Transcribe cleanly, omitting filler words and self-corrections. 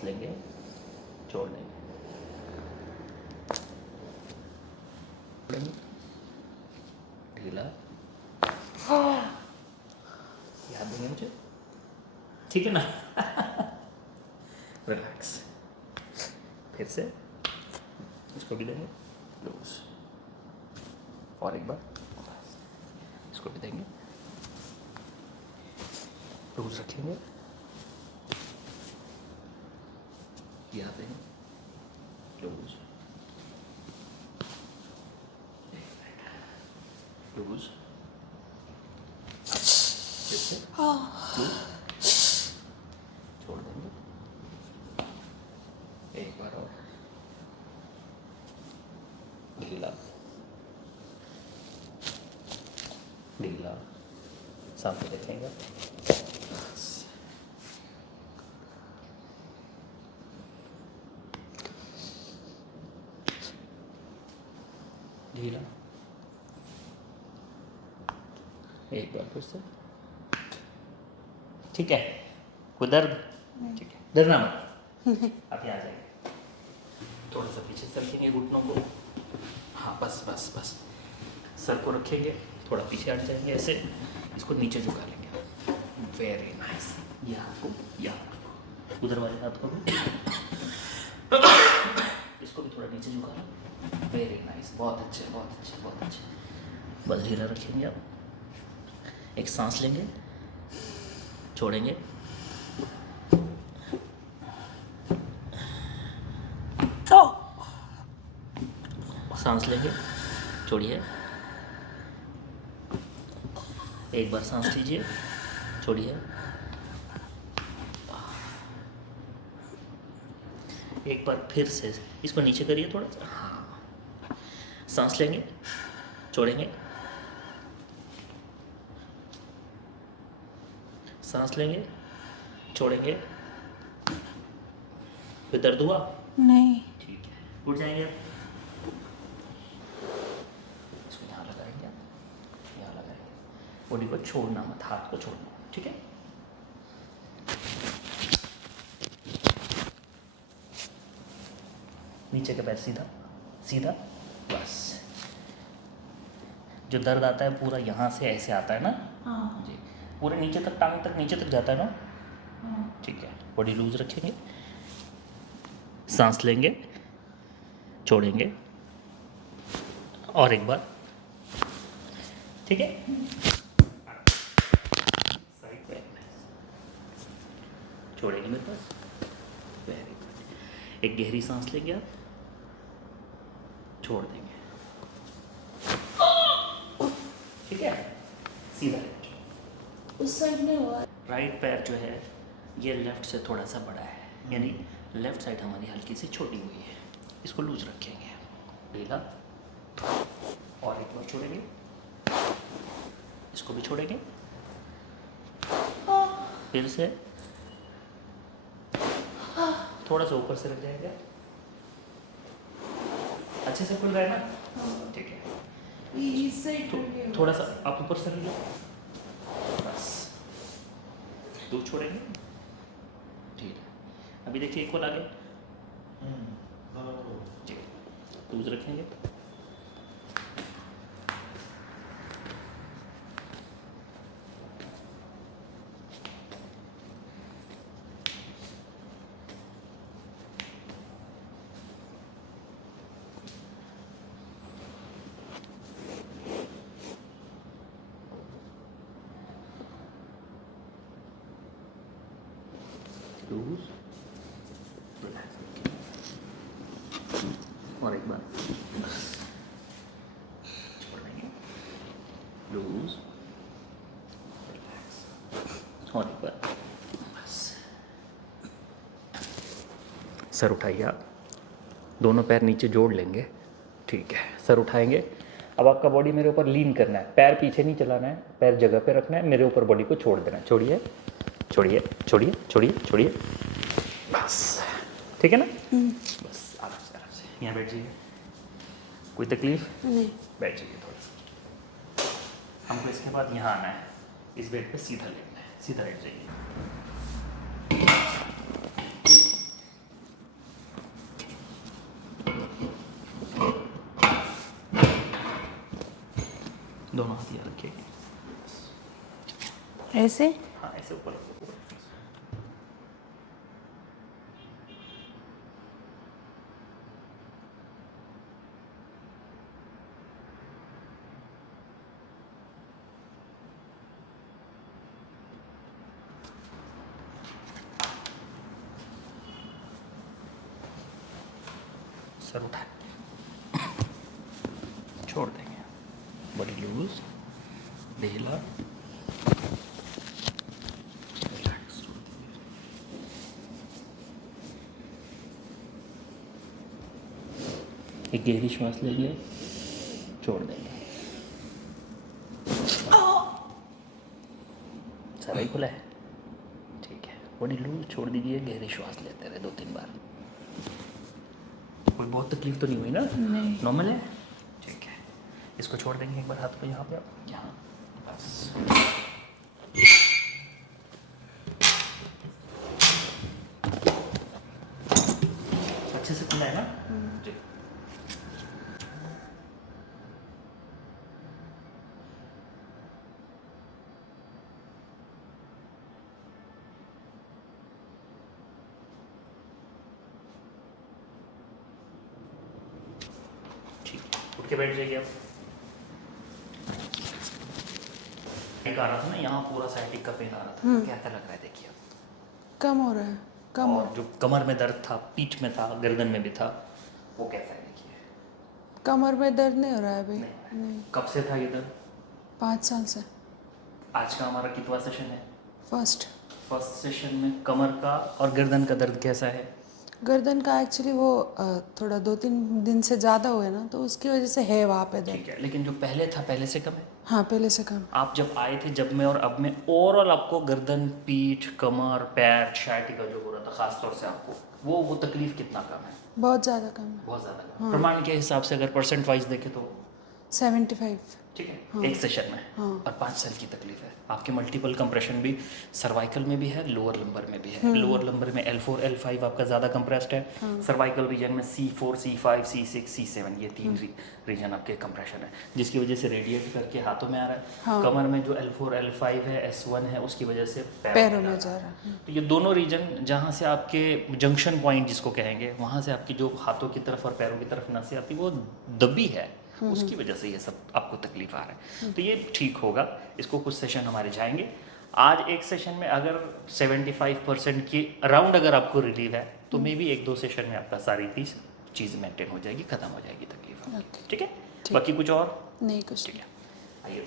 सांस लेंगे, छोड़ देंगे, ढीला, याद देंगे मुझे, ठीक है ना। रिलैक्स, फिर से इसको भी देंगे लूज, और एक बार इसको भी देंगे, लूज रखेंगे, यहाँ देंगे लूज, लूज, फिर से लूज, छोड़ देंगे, एक बार और ढीला, ढीला, सामने देखेंगे, ढीला, एक बार फिर से, ठीक है, कोई दर्द, ठीक है, डरना मत, आप यहाँ आ जाएंगे, थोड़ा सा पीछे सरकेंगे घुटनों को, हाँ बस बस बस, सर को रखेंगे, थोड़ा पीछे हट जाएंगे ऐसे, इसको नीचे झुका लेंगे, वेरी नाइस, ये हाथ को यहाँ, उधर वाले हाथ को भी, इसको भी थोड़ा नीचे झुका लो, वेरी नाइस, बहुत अच्छे बहुत अच्छे बहुत अच्छे, बस ढीला रखेंगे आप, एक सांस लेंगे, छोड़ेंगे, सांस लेंगे, छोड़िए, एक बार सांस लीजिए, छोड़िए, एक बार फिर से इसको नीचे करिए थोड़ा सा, हाँ, सांस लेंगे, छोड़ेंगे, सांस लेंगे, छोड़ेंगे, फिर दर्द हुआ नहीं, ठीक है, उठ जाएंगे आप, इसको यहाँ लगाएंगे आप, यहाँ लगाएंगे, बॉडी को छोड़ना मत, हाथ को छोड़ना, ठीक है, नीचे का पैर सीधा सीधा, बस, जो दर्द आता है पूरा यहाँ से ऐसे आता है ना, हाँ जी, पूरे नीचे तक, टांग तक नीचे तक जाता है ना, हाँ, ठीक है, बॉडी लूज रखेंगे, सांस लेंगे, छोड़ेंगे, और एक बार, ठीक है, साइड पे छोड़ेंगे मेरे पास, वेरी गुड, एक गहरी सांस लेंगे आप, छोड़ देंगे, ठीक है, सीधा लेट, उस साइड में हुआ। राइट पैर जो है ये लेफ्ट से थोड़ा सा बड़ा है, यानी लेफ्ट साइड हमारी हल्की सी छोटी हुई है, इसको लूज रखेंगे, ढीला, और एक बार छोड़ेंगे, इसको भी छोड़ेंगे, फिर से थोड़ा सा ऊपर से रख जाएगा, अच्छे से खुल रहा है ना, ठीक है, इस साइड थोड़ा सा आप ऊपर से लीजिए, बस, दो छोड़ेंगे, ठीक है, अभी देखिए एक और आगे, ठीक है, लूज रखेंगे, लूज, रिलैक्स रखेंगे, और एक बार छोड़ देंगे, लूज, रिलैक्स, और एक बार बस, सर उठाइए आप, दोनों पैर नीचे जोड़ लेंगे, ठीक है, सर उठाएंगे, अब आपका बॉडी मेरे ऊपर लीन करना है, पैर पीछे नहीं चलाना है, पैर जगह पे रखना है, मेरे ऊपर बॉडी को छोड़ देना है, छोड़िए छोड़िए छोड़िए छोड़िए छोड़िए, बस, ठीक है ना, बस आराम से यहाँ बैठ जाइए, कोई तकलीफ नहीं, बैठ जाइए थोड़ा सा, हमको इसके बाद यहाँ आना है, इस बेड पे सीधा लेटना है, सीधा लेट जाइए, हाथ ये रखिए। ऐसे हाँ ऐसे ऊपर रखो पूरा। सर उठा छोड़ देंगे, बॉडी लूज, ढीला, रिलैक्स। एक गहरी श्वास ले लिए, छोड़ देंगे। सर ही खुला है, ठीक है। बॉडी लूज, छोड़ दीजिए, गहरी श्वास लेते रहे 2-3 बार। कोई बहुत तकलीफ तो नहीं हुई ना? नहीं। नॉर्मल है, ठीक है। इसको छोड़ देंगे एक बार हाथ को यहाँ पे, यहाँ बस। अच्छे से खुला है ना? जी। ठीक, उठ के बैठ जाइए आप। एक आ रहा था ना यहाँ, पूरा साइटिक का पेन आ रहा था, कैसा लग रहा है देखिए अब। कम हो रहा है, कम और जो कमर में दर्द था, पीठ में था, गर्दन में भी था, वो कैसा है देखिए। कमर में दर्द नहीं हो रहा है अभी। नहीं। नहीं। कब से था ये दर्द? 5 साल से। आज का हमारा कितवा सेशन है? फर्स्ट। फर्स्ट सेशन में कमर का और गर्दन का दर्द कैसा है? गर्दन का एक्चुअली वो थोड़ा 2-3 दिन से ज़्यादा हुआ है ना, तो उसकी वजह से है वहाँ पे दर्द। ठीक है, लेकिन जो पहले था पहले से कम है? हाँ, पहले से कम। आप जब आए थे, जब में और अब में ओवरऑल आपको गर्दन, पीठ, कमर, पैर, शायटिका जो हो रहा था खास तौर से आपको, वो तकलीफ कितना कम है? बहुत ज़्यादा कम है। बहुत ज़्यादा कम। प्रमाण के हिसाब से अगर परसेंट वाइज देखें तो 75। ठीक है, एक सेशन में। और 5 साल की तकलीफ है आपके। मल्टीपल कंप्रेशन भी सर्वाइकल में भी है, लोअर लंबर में भी है। लोअर लंबर में L4 L5 आपका ज़्यादा कंप्रेस्ड है। सर्वाइकल रीजन में C4 C5 C6 C7 ये 3 रीजन आपके कंप्रेशन है, जिसकी वजह से रेडिएट करके हाथों में आ रहा है। कमर में जो L4 L5 है, S1 है, उसकी वजह से पैरों में जा रहा है। तो ये दोनों रीजन जहाँ से आपके जंक्शन पॉइंट जिसको कहेंगे, वहाँ से आपकी जो हाथों की तरफ और पैरों की तरफ नसें आती वो दबी है, उसकी वजह से ये सब आपको तकलीफ आ रहा है। तो ये ठीक होगा, इसको कुछ सेशन हमारे जाएंगे। आज एक सेशन में अगर 75% की अराउंड अगर आपको रिलीव है, तो मे भी 1-2 सेशन में आपका सारी चीज़ मेंटेन हो जाएगी, ख़त्म हो जाएगी तकलीफ आपकी। ठीक है, बाकी कुछ और? नहीं, कुछ ठीक है, आइए।